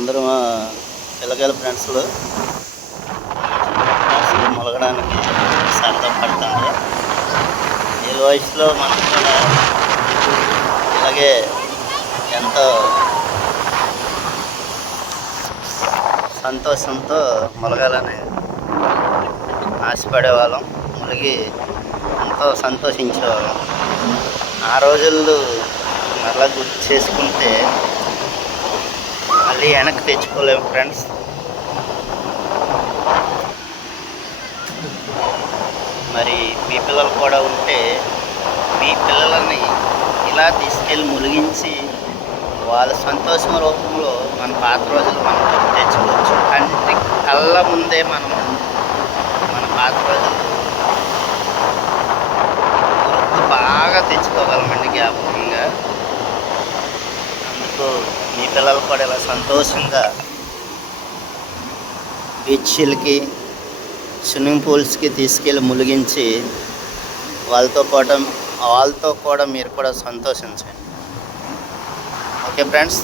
అందరూ మా పిల్లకాయల ఫ్రెండ్స్లు మొలగడానికి సరదా పడుతుంది. ఈ వయసులో మనం కూడా ఇలాగే ఎంతో సంతోషంతో మొలగాలని ఆశపడేవాళ్ళం, మునిగి ఎంతో సంతోషించేవాళ్ళం. ఆ రోజులు మరలా గుర్తు చేసుకుంటే మళ్ళీ వెనక్కి తెచ్చుకోలేము ఫ్రెండ్స్. మరి మీ పిల్లలు కూడా ఉంటే మీ పిల్లలని ఇలా తీసుకెళ్ళి మునిగించి వాళ్ళ సంతోషం రూపంలో మన పాత రోజులు మనం గుర్తు తెచ్చుకోవచ్చు. కంటి కళ్ళ ముందే మనం మన పాత రోజులు గుర్తు బాగా తెచ్చుకోగలమండి జ్ఞాపకంగా. అందుకు మీ పిల్లలు కూడా ఇలా సంతోషంగా బీచ్లకి, స్విమ్మింగ్ పూల్స్కి తీసుకెళ్ళి మునిగించి వాళ్ళతో కూడా మీరు కూడా సంతోషించండి. Okay friends.